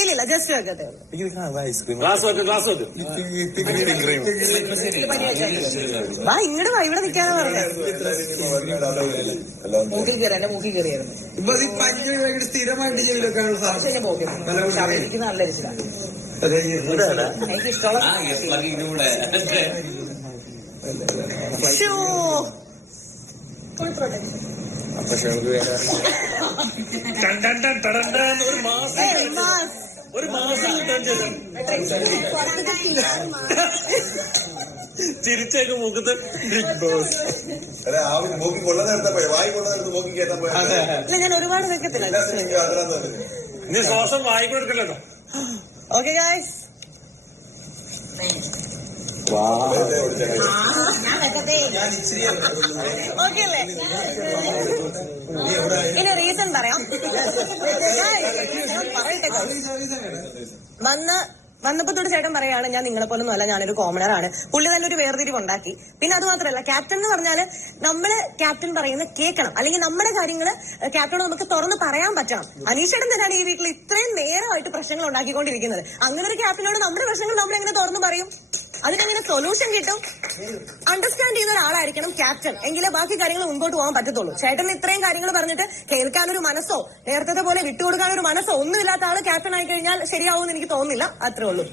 ഇല്ലില്ല, ജസ്റ്റ് വെക്കട്ടെ. വാ ഇങ്ങോട്ട് വാ, ഇവിടെ നിൽക്കാനാ പറഞ്ഞത്. മൂക്കിൽ കയറി, എന്റെ മൂക്കിൽ കയറിയായിരുന്നു. ഇപ്പൊ സ്ഥിരമായിട്ട് എനിക്ക് നല്ല ഇഷ്ടമാണ്. എനിക്ക് ഇഷ്ടമുള്ള ഒരു മാസം ചിരിച്ചേക്ക് മൂക്കത്ത് ഞാൻ ഒരുപാട് വെക്കത്തില്ല. നീ ശ്വാസം വായിക്കൊടുക്കല്ലോ. ഓക്കെ ഗായ്സ്, ഓക്കെ അല്ലേ? ഇനി റീസൺ പറയാം. വന്നപ്പോ തൊട്ട് ചേട്ടൻ പറയാണ് ഞാൻ നിങ്ങളെ പോലൊന്നും അല്ല, ഞാനൊരു കോമണറാണ്. പുള്ളി നല്ലൊരു വേർതിരിവുണ്ടാക്കി. പിന്നെ അത് മാത്രമല്ല, ക്യാപ്റ്റൻ എന്ന് പറഞ്ഞാല് നമ്മള് ക്യാപ്റ്റൻ പറയുന്നത് കേൾക്കണം, അല്ലെങ്കിൽ നമ്മുടെ കാര്യങ്ങള് ക്യാപ്റ്റനോട് നമുക്ക് തുറന്ന് പറയാൻ പറ്റണം. അനീഷേട്ടൻ തന്നെയാണ് ഈ വീട്ടിൽ ഇത്രയും നേരമായിട്ട് പ്രശ്നങ്ങൾ ഉണ്ടാക്കിക്കൊണ്ടിരിക്കുന്നത്. അങ്ങനെ ഒരു ക്യാപ്റ്റനോട് നമ്മുടെ പ്രശ്നങ്ങൾ നമ്മൾ എങ്ങനെ തുറന്ന് പറയും? അതിനെങ്ങനെ സൊല്യൂഷൻ കിട്ടും? അണ്ടർസ്റ്റാൻഡ് ചെയ്യുന്ന ഒരാളായിരിക്കണം ക്യാപ്റ്റൻ, എങ്കിലേ ബാക്കി കാര്യങ്ങൾ മുമ്പോട്ട് പോകാൻ പറ്റത്തുള്ളൂ. ചേട്ടൻ ഇത്രയും കാര്യങ്ങൾ പറഞ്ഞിട്ട് കേൾക്കാനൊരു മനസ്സോ നേരത്തെ പോലെ വിട്ടുകൊടുക്കാനൊരു മനസ്സോ ഒന്നുമില്ലാത്ത ആള് ക്യാപ്റ്റൻ ആയി കഴിഞ്ഞാൽ ശരിയാവുമെന്ന് എനിക്ക് തോന്നുന്നില്ല. അത്രേ ഉള്ളൂ.